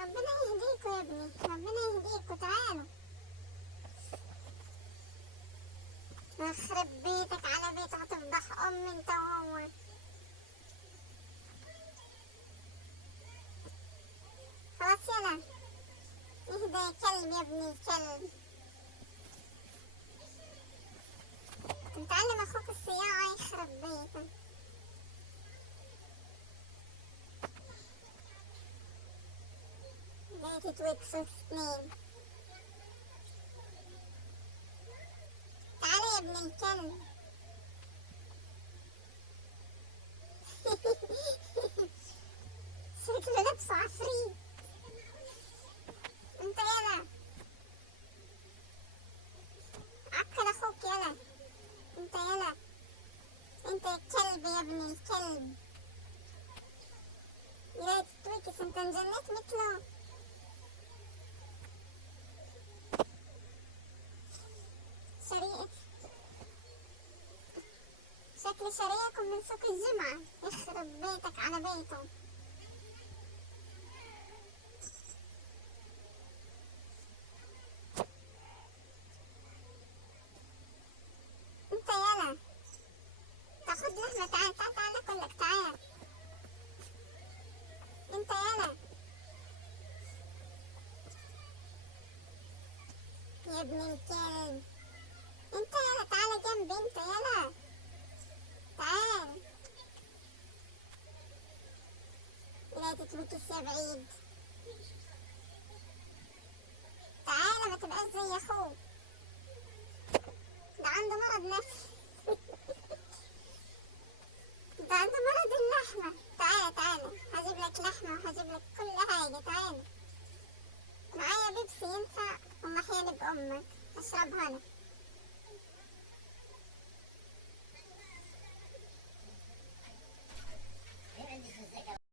ربنا يهديكوا يا ابني، ربنا يهديكوا. تعالوا. يخرب بيتك على بيت، هتفضح انت وهو. خلاص يلا اهدى يا كلب، يا ابني الكلب. متعلم اخوك الصياعة، يخرب بيتك. بيتي توكسوا اثنين. تعالى يا ابن الكلب. شكله لابسه عفريت. انت يلا عقل اخوك، يلا انت يلا. انت يا كلب، يا ابن الكلب. يا تويكس، انت انجنيت مثله. شريك شكل شريككم من سوق الجمعة، يخرب بيتك على بيته. انت يلا تاخد لحمة. تعال تعال تعال اكلك. تعال انت يلا يا ابن الكلب. انت يلا تعال جنبي، انت يلا تعال. لا تتوكس يا بعيد. تعال ما تبقاش زي اخوك، ده عنده مرض نفسي. ده عنده مرض اللحمة. تعال تعال هجيب لك لحمة وهجيب لك كل حاجة. تعال معايا بيبسي ينفع، ومحياني بأمك اشربها انا.